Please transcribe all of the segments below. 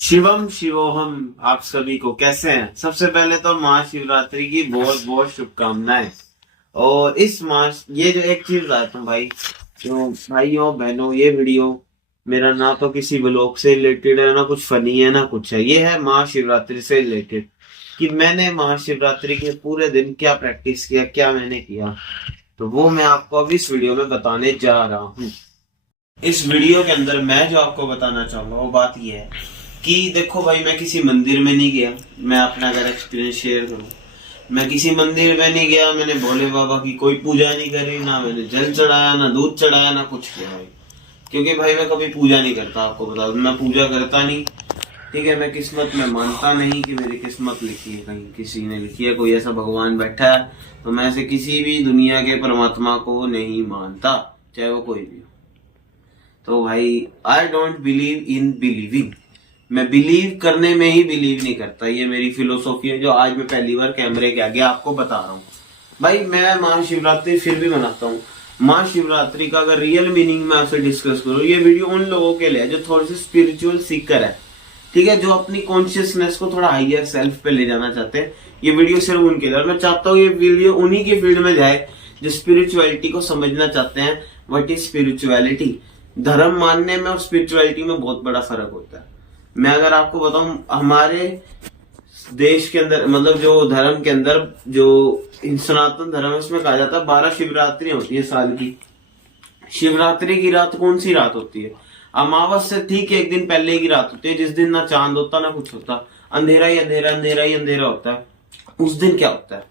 शिवम शिवोहम। आप सभी को कैसे हैं? सबसे पहले तो महाशिवरात्रि की बहुत बहुत शुभकामनाएं। और इस मास ये जो एक चीज बताता हूँ भाई, जो भाइयों बहनों, ये वीडियो मेरा ना तो किसी ब्लॉग से रिलेटेड है, ना कुछ फनी है, ना कुछ है। ये है महाशिवरात्रि से रिलेटेड कि मैंने महाशिवरात्रि के पूरे दिन क्या प्रैक्टिस किया, क्या मैंने किया। तो वो मैं आपको अभी इस वीडियो में बताने जा रहा हूँ। इस वीडियो के अंदर मैं जो आपको बताना चाहूंगा वो बात ये है कि देखो भाई, मैं किसी मंदिर में नहीं गया। मैं अपना अगर एक्सपीरियंस शेयर करूं, मैं किसी मंदिर में नहीं गया, मैंने भोले बाबा की कोई पूजा नहीं करी, ना मैंने जल चढ़ाया, ना दूध चढ़ाया, ना कुछ किया भाई। क्योंकि भाई मैं कभी पूजा नहीं करता, आपको बता दूं, मैं पूजा करता नहीं। ठीक है, मैं किस्मत में मानता नहीं कि मेरी किस्मत लिखी है, कहीं किसी ने लिखी है, कोई ऐसा भगवान बैठा है। तो मैं ऐसे किसी भी दुनिया के परमात्मा को नहीं मानता, चाहे वो कोई भी हो। तो भाई I don't believe in believing. मैं बिलीव करने में ही बिलीव नहीं करता। ये मेरी फिलोसॉफी है, जो आज मैं पहली बार कैमरे के आगे आपको बता रहा हूँ। भाई मैं महाशिवरात्रि फिर भी मनाता हूँ। महाशिवरात्रि का अगर रियल मीनिंग मैं आपसे डिस्कस करूँ, ये वीडियो उन लोगों के लिए जो थोड़े से स्पिरिचुअल सीकर है, ठीक है, जो अपनी कॉन्शियसनेस को थोड़ा हायर सेल्फ पे ले जाना चाहते हैं। ये वीडियो सिर्फ उनके लिए, और मैं चाहता हूँ ये वीडियो उन्हीं की फील्ड में जाए जो स्पिरिचुअलिटी को समझना चाहते हैं। What is spirituality? धर्म मानने में और स्पिरिचुअलिटी में बहुत बड़ा फर्क होता है। मैं अगर आपको बताऊं, हमारे देश के अंदर, मतलब जो धर्म के अंदर, जो सनातन धर्म है, उसमें कहा जाता है 12 शिवरात्रि होती है साल की। शिवरात्रि की रात कौन सी रात होती है? अमावस से ठीक एक दिन पहले की रात होती है, जिस दिन ना चांद होता ना कुछ होता, अंधेरा ही अंधेरा, अंधेरा ही अंधेरा होता है। उस दिन क्या होता है?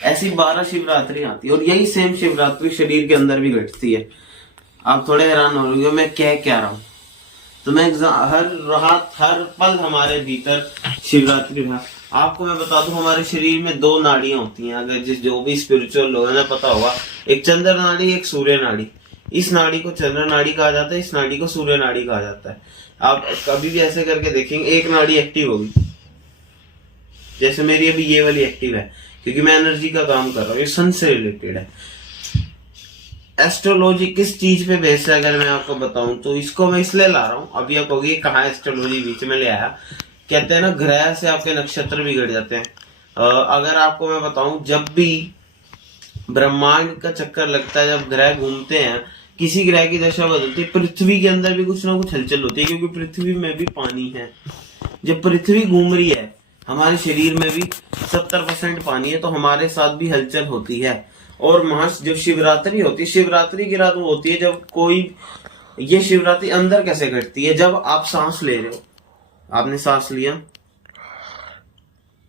ऐसी 12 शिवरात्रि आती है, और यही सेम शिवरात्रि शरीर के अंदर भी घटती है। आप थोड़े हैरान हो रहे हो मैं कह क्या रहा हूँ। तो मैं हर रात हर पल हमारे भीतर शिवरात्रि में, आपको मैं बता दूं, हमारे शरीर में 2 नाड़ियां होती हैं। अगर जो भी स्पिरिचुअल लोग हैं ना, पता होगा, एक चंद्र नाड़ी, एक सूर्य नाड़ी। इस नाड़ी को चंद्र नाड़ी कहा जाता है, इस नाड़ी को सूर्य नाड़ी कहा जाता है। आप कभी भी ऐसे करके देखेंगे, एक नाड़ी एक्टिव होगी, जैसे मेरी अभी ये वाली एक्टिव है, क्योंकि मैं एनर्जी का काम कर रहा हूँ। ये सन से रिलेटेड है। एस्ट्रोलॉजी किस चीज पे बेस है अगर मैं आपको बताऊं, तो इसको मैं इसलिए ला रहा हूं। अभी आप कहोगे कहाँ एस्ट्रोलॉजी बीच में ले आया? कहते हैं ना, ग्रह से आपके नक्षत्र बिगड़ जाते हैं। अगर आपको मैं बताऊं, जब भी ब्रह्मांड का चक्कर लगता है, जब ग्रह घूमते हैं, किसी ग्रह की दशा बदलती है, पृथ्वी के अंदर भी कुछ ना कुछ हलचल होती है, क्योंकि पृथ्वी में भी पानी है। जब पृथ्वी घूम रही है, हमारे शरीर में भी 70% पानी है, तो हमारे साथ भी हलचल होती है। और जब शिवरात्रि होती है, शिवरात्रि की रात वो होती है जब कोई, ये शिवरात्रि अंदर कैसे घटती है? जब आप सांस ले रहे हो, आपने सांस लिया,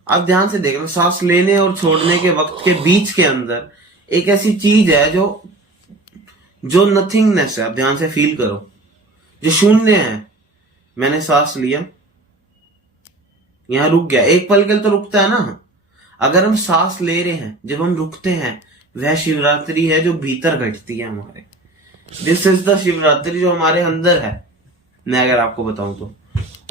आप ध्यान से देख रहे हो, सांस लेने और छोड़ने के वक्त के बीच के अंदर एक ऐसी चीज है जो नथिंगनेस है। आप ध्यान से फील करो, जो शून्य है। मैंने सांस लिया, यहां रुक गया, एक पल के लिए तो रुकता है ना। अगर हम सांस ले रहे हैं, जब हम रुकते हैं, वह शिवरात्रि है जो भीतर घटती है हमारे। दिस इज द शिवरात्रि जो हमारे अंदर है, मैं अगर आपको बताऊं तो।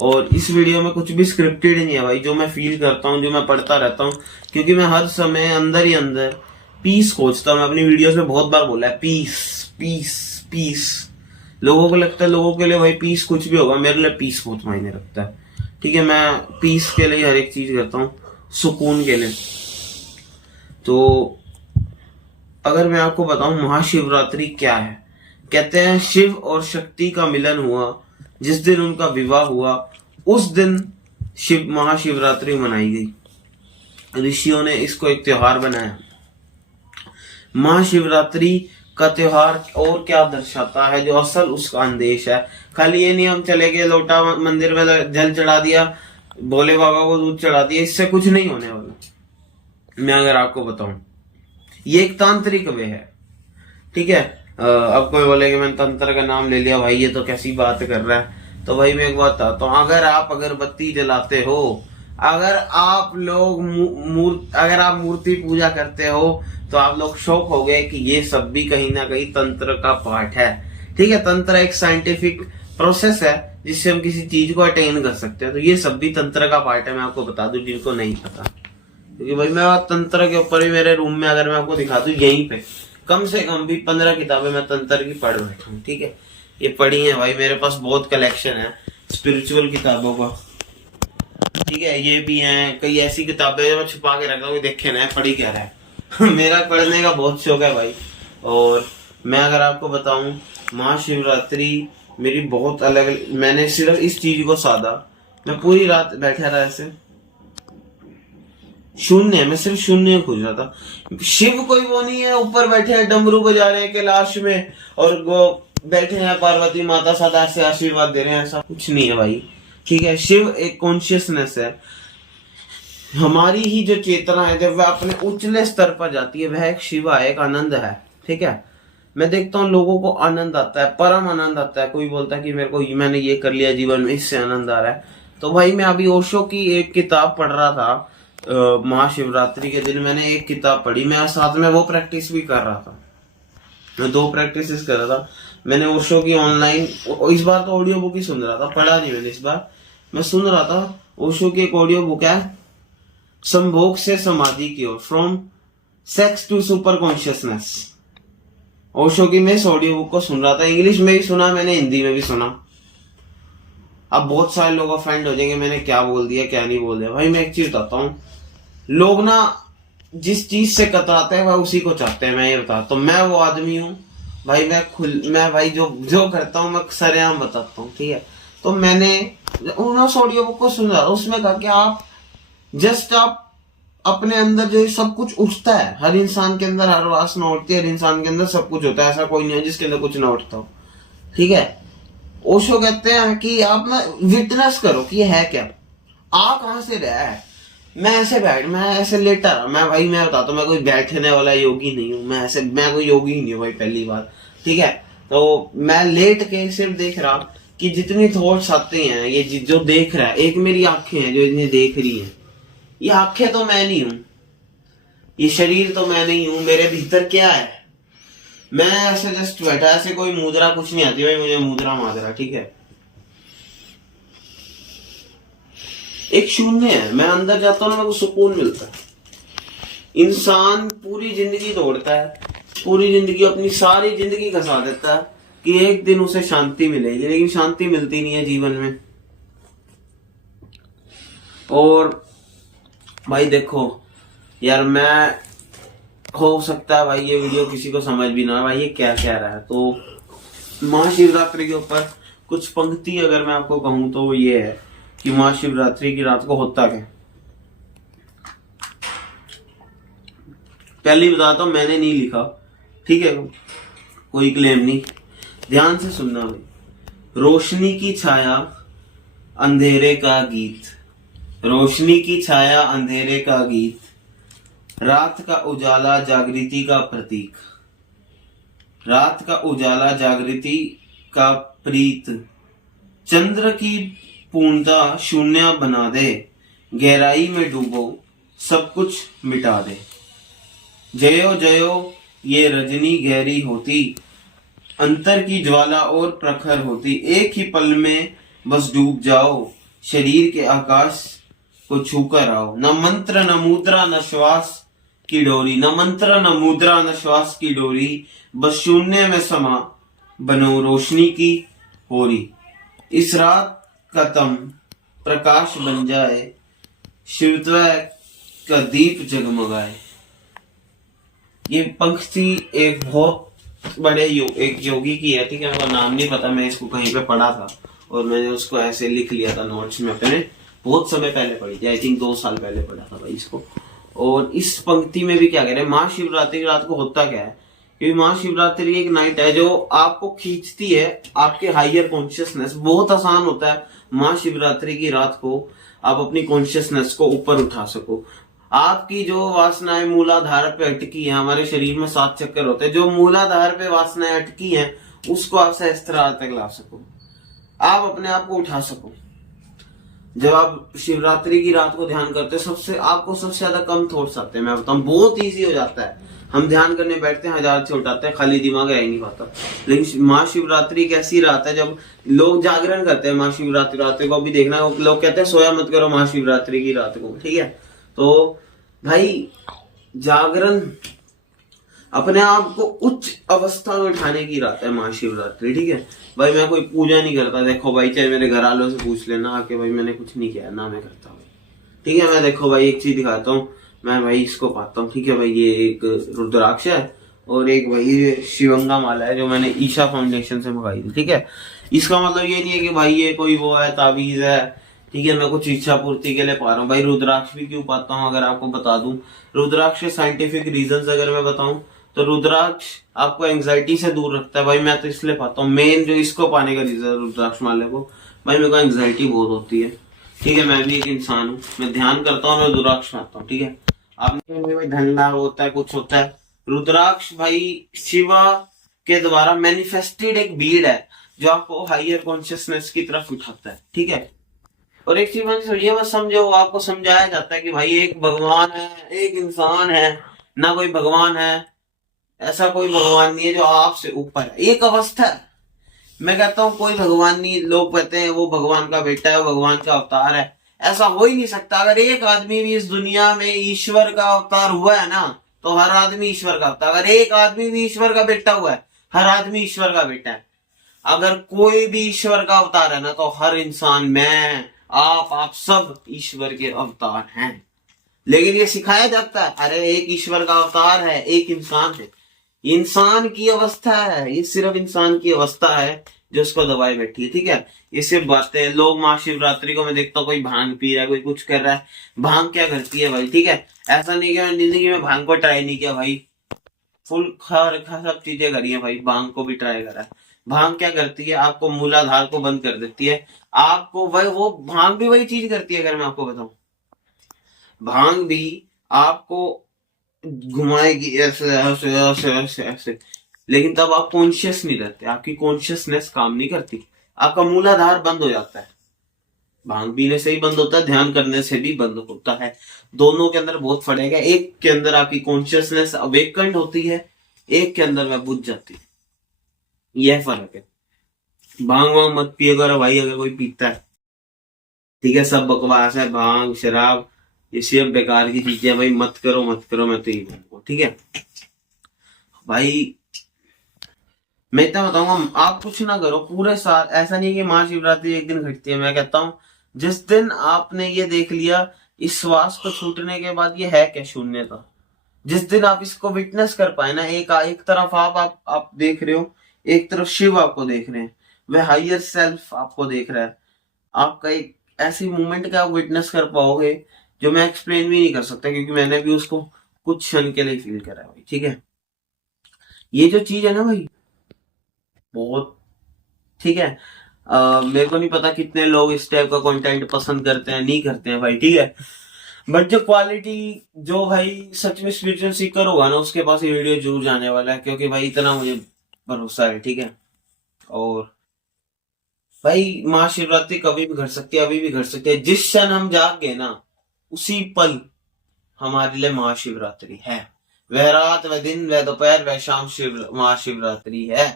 और इस वीडियो में कुछ भी स्क्रिप्टेड नहीं है भाई, जो मैं फील करता हूं, जो मैं पढ़ता रहता हूं, क्योंकि मैं हर समय अंदर ही अंदर पीस खोजता हूं। मैं अपनी वीडियोस में बहुत बार बोला है, पीस पीस पीस। लोगों को लगता है, लोगों के लिए भाई पीस कुछ भी होगा, मेरे लिए पीस बहुत मायने रखता है। ठीक है, मैं पीस के लिए हर एक चीज करता हूँ, सुकून के लिए। तो अगर मैं आपको बताऊं महाशिवरात्रि क्या है, कहते हैं शिव और शक्ति का मिलन हुआ, जिस दिन उनका विवाह हुआ, उस दिन महाशिवरात्रि मनाई गई। ऋषियों ने इसको एक त्योहार बनाया। महाशिवरात्रि का त्योहार और क्या दर्शाता है, जो असल उसका संदेश है। खाली ये नहीं हम चले गए, लोटा मंदिर में जल चढ़ा दिया, भोले बाबा को दूध चढ़ा दिया, इससे कुछ नहीं होने वाला। मैं अगर आपको बताऊं, ये एक तांत्रिक वे है। ठीक है, अब कोई बोलेगा मैंने तंत्र का नाम ले लिया, भाई ये तो कैसी बात कर रहा है। तो भाई मैं एक बात बताता हूँ, अगर आप अगरबत्ती जलाते हो, अगर आप लोग अगर आप मूर्ति पूजा करते हो, तो आप लोग शौक हो गए कि ये सब भी कहीं ना कहीं तंत्र का पार्ट है। ठीक है, तंत्र एक साइंटिफिक प्रोसेस है जिससे हम किसी चीज को अटेन कर सकते हैं। तो ये सब भी तंत्र का पार्ट है, मैं आपको बता दूं जिनको नहीं पता। क्योंकि भाई मैं तंत्र के ऊपर भी मेरे रूम में अगर मैं आपको दिखा दूं, यहीं पे कम से कम भी 15 किताबें मैं तंत्र की पढ़ बैठा हूँ। ठीक है, ये पढ़ी है भाई, मेरे पास बहुत कलेक्शन है स्पिरिचुअल किताबों का। ठीक है, ये भी हैं कई ऐसी किताबें जो मैं छुपा के रखता हूँ, देखे ना पढ़ी क्या रहा है मेरा पढ़ने का बहुत शौक है भाई। और मैं अगर आपको बताऊं, महाशिवरात्रि मेरी बहुत अलग, मैंने सिर्फ इस चीज को साधा, मैं पूरी रात बैठा रहा ऐसे शून्य, मैं सिर्फ शून्य खोज रहा था। शिव कोई वो नहीं है ऊपर बैठे हैं डमरू बजा रहे हैं कैलाश में और वो बैठे हैं पार्वती माता सदा से आशीर्वाद दे रहे हैं, ऐसा कुछ नहीं है भाई। ठीक है, शिव एक कॉन्शियसनेस है, हमारी ही जो चेतना है जब वह अपने उच्चले स्तर पर जाती है वह एक शिवा है, एक आनंद है। ठीक है, मैं देखता हूँ लोगों को आनंद आता है, परम आनंद आता है। कोई बोलता है कि मेरे को मैंने ये कर लिया जीवन में, इससे आनंद आ रहा है। तो भाई मैं अभी ओशो की एक किताब पढ़ रहा था, महाशिवरात्रि के दिन मैंने एक किताब पढ़ी, मैं साथ में वो प्रैक्टिस भी कर रहा था, मैं 2 प्रैक्टिस कर रहा था। मैंने ओशो की ऑनलाइन, इस बार तो ऑडियो बुक ही सुन रहा था, पढ़ा नहीं मैंने इस बार, मैं सुन रहा था। ओशो की एक ऑडियो बुक है, संभोग se Samadhi ki Or, from sex to super consciousness. Osho की मैं इस ऑडियो बुक को सुन रहा था, इंग्लिश में भी सुना मैंने, हिंदी में भी सुना। अब बहुत सारे लोग ऑफेंड हो जाएंगे मैंने क्या बोल दिया क्या नहीं बोल दिया। भाई मैं एक चीज बताता हूँ, लोग ना जिस चीज से कतराते हैं वह उसी को चाहते हैं, मैं ये बताता हूँ। तो मैं वो आदमी हूँ भाई, मैं भाई जो करता हूँ मैं सरेआम बताता हूँ। ठीक है, तो मैंने उस ऑडियो बुक को सुना, उसमें कहा कि आप अपने अंदर जो सब कुछ उठता है, हर इंसान के अंदर हर वासना उठती है, हर इंसान के अंदर सब कुछ होता है, ऐसा कोई नहीं है जिसके अंदर कुछ ना उठता हो। ठीक है, ओशो कहते हैं कि आप ना विटनेस करो कि ये है क्या, आ कहां से रहा है। मैं ऐसे लेटा रहा, मैं बताता हूँ, मैं कोई बैठने वाला योगी नहीं हूँ, मैं कोई योगी ही नहीं हूँ भाई, पहली बार। ठीक है, तो मैं लेट के सिर्फ देख रहा कि जितनी थॉट्स आते हैं, ये जो देख रहा है, एक मेरी आंखें हैं जो इन्हें देख रही हैं, ये आंखें तो मैं नहीं हूं, ये शरीर तो मैं नहीं हूं, मेरे भीतर क्या है। मैं ऐसे जस्ट बैठा, ऐसे कोई मुद्रा कुछ नहीं आती भाई मुझे, मुद्रा मादरा। ठीक है, एक शून्य है, मैं अंदर जाता हूं ना, मेरे को सुकून मिलता है। इंसान पूरी जिंदगी दौड़ता है, पूरी जिंदगी, अपनी सारी जिंदगी घसा देता है कि एक दिन उसे शांति मिलेगी, लेकिन शांति मिलती नहीं है जीवन में। और भाई देखो यार, मैं हो सकता है भाई ये वीडियो किसी को समझ भी ना, भाई ये क्या कह रहा है। तो महाशिवरात्रि के ऊपर कुछ पंक्ति अगर मैं आपको कहूं तो वो ये है कि महाशिवरात्रि की रात को होता क्या। पहले ही बताता हूं, मैंने नहीं लिखा, ठीक है, कोई क्लेम नहीं, ध्यान से सुनना भाई। रोशनी की छाया अंधेरे का गीत, रोशनी की छाया अंधेरे का गीत, रात का उजाला जागृति का प्रतीक, रात का उजाला जागृति का प्रीत, चंद्र की पूर्णता शून्य बना दे, गहराई में डूबो सब कुछ मिटा दे। जयो जयो ये रजनी गहरी होती, अंतर की ज्वाला और प्रखर होती, एक ही पल में बस डूब जाओ, शरीर के आकाश को छूकर आओ। न मंत्र न मुद्रा न श्वास की डोरी, न मंत्र न मुद्रा न श्वास की डोरी, बस शून्य में समा बनो रोशनी की होरी। इस रात का तम प्रकाश बन जाए, शिवत्व का दीप जगमगाए। ये पंक्ति एक बहुत बड़े एक योगी की है, ठीक है, उनका नाम नहीं पता, मैं इसको कहीं पे पढ़ा था और मैंने उसको ऐसे लिख लिया था नोट्स में अपने, बहुत समय पहले पढ़ी थी, आई थिंक 2 साल पहले पढ़ा था भाई इसको। और इस पंक्ति में भी क्या कह रहे हैं, महाशिवरात्रि की रात को होता क्या है, क्योंकि महाशिवरात्रि एक नाइट है जो आपको खींचती है आपके हायर कॉन्शियसनेस। बहुत आसान होता है महाशिवरात्रि की रात को आप अपनी कॉन्शियसनेस को ऊपर उठा सको। आपकी जो वासनाएं मूलाधार पे अटकी है, हमारे शरीर में 7 चक्कर होते हैं, जो मूलाधार पे वासनाएं अटकी हैं उसको आप सहस्त्रार तक ला सको, आप अपने आप को उठा सको। जब आप शिवरात्रि की रात को ध्यान करते हो, आपको सबसे ज्यादा कम थॉट्स आते हैं। मैं बताऊं बहुत इजी हो जाता है, हम ध्यान करने बैठते हैं 1000 से उठाते हैं, खाली दिमाग रह ही नहीं पाता। लेकिन महाशिवरात्रि एक ऐसी रात है जब लोग जागरण करते हैं, महाशिवरात्रि रात को भी देखना, लोग कहते हैं सोया मत करो महाशिवरात्रि की रात को, ठीक है। तो भाई जागरण अपने आप को उच्च अवस्था में उठाने की रात है महाशिवरात्रि, ठीक है भाई। मैं कोई पूजा नहीं करता, देखो भाई, चाहे मेरे घर वालों से पूछ लेना आके, भाई मैंने कुछ नहीं किया ना, मैं करता भाई, ठीक है। मैं देखो भाई एक चीज दिखाता हूँ। मैं भाई इसको पाता हूँ, ठीक है भाई। ये एक रुद्राक्ष है और एक भाई ये शिवंगा माला है जो मैंने ईशा फाउंडेशन से मंगाई थी, ठीक है। इसका मतलब ये नहीं है कि भाई ये कोई वो है ताबीज है, ठीक है। मैं कुछ इच्छा पूर्ति के लिए पा रहा हूँ भाई। रुद्राक्ष भी क्यों पाता हूँ अगर आपको बता दूं, रुद्राक्ष के साइंटिफिक रीजंस अगर मैं बताऊं तो रुद्राक्ष आपको एंग्जाइटी से दूर रखता है भाई। मैं तो इसलिए पाता हूँ, मेन जो इसको पाने का रीजन रुद्राक्ष माले को, भाई मेरे को एंग्जाइटी बहुत होती है, ठीक है। मैं भी एक इंसान हूँ, मैं ध्यान करता हूँ, मैं रुद्राक्ष खाता हूँ, ठीक है। आपने भाई धंधा होता है, कुछ होता है। रुद्राक्ष भाई शिवा के द्वारा मैनिफेस्टेड एक बीड है जो आपको हायर कॉन्शियसनेस की तरफ उठाता है, ठीक है। और एक चीज मैंने ये मत समझो, आपको समझाया जाता है कि भाई एक भगवान है, एक इंसान है, ना कोई भगवान है। ऐसा कोई भगवान नहीं है जो आपसे ऊपर है, एक अवस्था है। मैं कहता हूँ कोई भगवान नहीं, लोग कहते हैं वो भगवान का बेटा है, वो भगवान का अवतार है। ऐसा हो ही नहीं सकता। अगर एक आदमी भी इस दुनिया में ईश्वर का अवतार हुआ है ना, तो हर आदमी ईश्वर का अवतार। अगर एक आदमी भी ईश्वर का बेटा हुआ है, हर आदमी ईश्वर का बेटा है। अगर कोई भी ईश्वर का अवतार है ना, तो हर इंसान, मैं, आप सब ईश्वर के अवतार हैं। लेकिन ये सिखाया जाता है, अरे एक ईश्वर का अवतार है, एक इंसान है। इंसान की अवस्था है, ये सिर्फ इंसान की अवस्था है जो उसको दबाए बैठी है, ठीक है। ये सिर्फ बातें। लोग महाशिवरात्रि को मैं देखता हूँ कोई भांग पी रहा है, कोई कुछ कर रहा है। भांग क्या करती है भाई, ठीक है। ऐसा नहीं कि मैं जिंदगी में भांग को ट्राई नहीं किया भाई, फुल खा रखा, सब चीजें करी है भाई, भांग को भी ट्राई करा है। भांग क्या करती है, आपको मूलाधार को बंद कर देती है। आपको वही, वो भांग भी वही चीज करती है। अगर मैं आपको बताऊं, भांग भी आपको घुमाएगी ऐसे ऐसे ऐसे ऐसे ऐसे, लेकिन तब आप कॉन्शियस नहीं रहते, आपकी कॉन्शियसनेस काम नहीं करती, आपका मूलाधार बंद हो जाता है। भांग पीने से ही बंद होता है, ध्यान करने से भी बंद होता है। दोनों के अंदर बहुत फर्क है। एक के अंदर आपकी कॉन्शियसनेस अवेकंड होती है, एक के अंदर वह बुझ जाती है। यह फर्क है। भांग वांग मत पिया करो भाई, अगर कोई पीता है, ठीक है। सब बकवास है, भांग शराब ये सब बेकार की चीजें भाई, मत करो मत करो, मैं तो यही बोलूंगा, ठीक है भाई। मैं इतना बताऊंगा, आप कुछ ना करो पूरे साल। ऐसा नहीं है कि महाशिवरात्रि एक दिन घटती है। मैं कहता हूँ जिस दिन आपने ये देख लिया, इस श्वास को छूटने के बाद ये है क्या, शून्यता। जिस दिन आप इसको विटनेस कर पाए ना, एक तरफ आप देख रहे हो, एक तरफ शिव आपको देख रहे हैं, वह हायर सेल्फ आपको देख रहा है। आपका एक ऐसी मूवमेंट का आप विटनेस कर पाओगे जो मैं एक्सप्लेन भी नहीं कर सकता, क्योंकि मैंने भी उसको कुछ क्षण के लिए फील करा है भाई, ठीक है। ये जो चीज है ना भाई, बहुत, ठीक है। मेरे को नहीं पता कितने लोग इस टाइप का कंटेंट पसंद करते हैं, नहीं करते हैं भाई, ठीक है। बट जो क्वालिटी, जो भाई सच में स्पिरिचुअल सीकर होगा ना, उसके पास ये वीडियो जरूर जाने वाला है, क्योंकि भाई इतना मुझे भरोसा है, ठीक है। और भाई महाशिवरात्रि कभी भी घट सकती है, अभी भी घट सकती है। जिस क्षण हम जाग गए ना, उसी पल हमारे लिए महाशिवरात्रि है। वह रात, वह दिन, वह दोपहर, वह शाम महाशिवरात्रि है।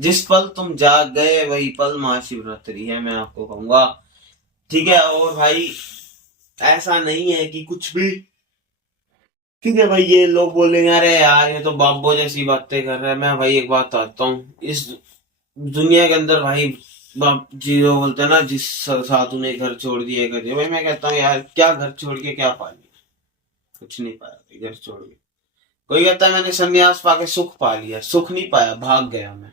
जिस पल तुम जाग गए वही पल महाशिवरात्रि है, मैं आपको कहूंगा, ठीक है। और भाई ऐसा नहीं है कि कुछ भी, ठीक है भाई। ये लोग बोलेंगे अरे यार ये तो बाबो जैसी बातें कर रहा है। मैं भाई एक बात आता हूँ, इस दुनिया के अंदर भाई बाप जी जो बोलते हैं ना, जिस साधु ने घर छोड़ दिए, कर दिया भाई, मैं कहता हूँ यार क्या घर छोड़ के क्या पा लिया, कुछ नहीं पाया भाई घर छोड़ के। कोई कहता है मैंने संन्यास पाके सुख पा लिया, सुख नहीं पाया, भाग गया मैं।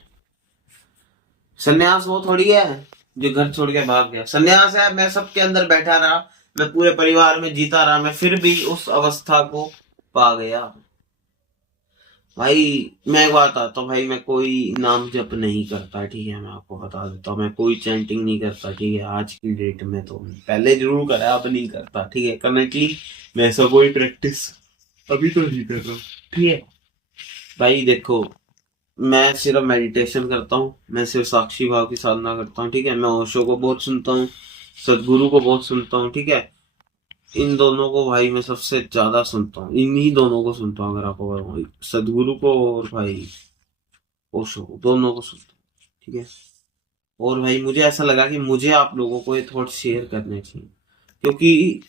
संन्यास वो थोड़ी है जो घर छोड़ के भाग गया। संन्यास है मैं सबके अंदर बैठा रहा, मैं पूरे परिवार में जीता रहा, मैं फिर भी उस अवस्था को पा गया भाई। मैं एक बात आता हूँ भाई, मैं कोई नाम जप नहीं करता, ठीक है। मैं आपको बता देता हूँ, मैं कोई चैंटिंग नहीं करता, ठीक है। आज की डेट में तो, पहले जरूर करा, अब नहीं करता, ठीक है। करंटली मैं ऐसा कोई प्रैक्टिस अभी तो नहीं कर रहा हूँ, ठीक है भाई। देखो मैं सिर्फ मेडिटेशन करता हूँ, मैं सिर्फ साक्षी भाव की साधना करता हूँ, ठीक है। मैं ओशो को बहुत सुनता हूँ, सदगुरु को बहुत सुनता हूँ, ठीक है। इन दोनों को भाई मैं सबसे ज्यादा सुनता हूँ, इन्हीं दोनों को सुनता हूँ। अगर आपको बताऊँ, सदगुरु को और भाई ओशो को, दोनों को सुनता हूँ, ठीक है। और भाई मुझे ऐसा लगा कि मुझे आप लोगों को ये थॉट शेयर करने चाहिए, क्योंकि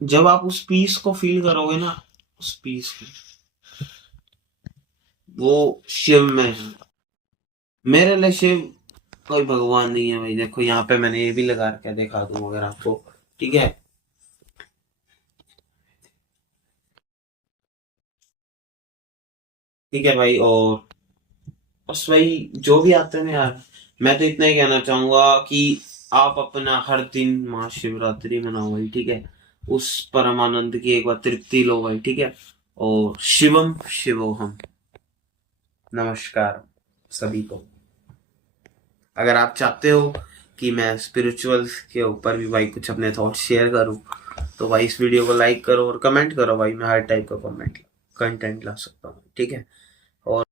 जब आप उस पीस को फील करोगे ना, उस पीस को, वो शिव में है। मेरे लिए शिव कोई भगवान नहीं है भाई। देखो यहाँ पे मैंने ये भी लगा रखा है, दिखा दूं अगर आपको, ठीक है। ठीक है भाई। और बस भाई जो भी आते हैं ना यार, मैं तो इतना ही कहना चाहूंगा कि आप अपना हर दिन महाशिवरात्रि मनाओ भाई, ठीक है। उस परमानंद की एक बार तृप्ति लो भाई, ठीक है। और शिवम शिवोहम। नमस्कार सभी को। अगर आप चाहते हो कि मैं स्पिरिचुअल्स के ऊपर भी भाई कुछ अपने थॉट्स शेयर करूं, तो भाई इस वीडियो को लाइक करो और कमेंट करो भाई, मैं हर टाइप का कमेंट कंटेंट ला सकता हूँ, ठीक है। और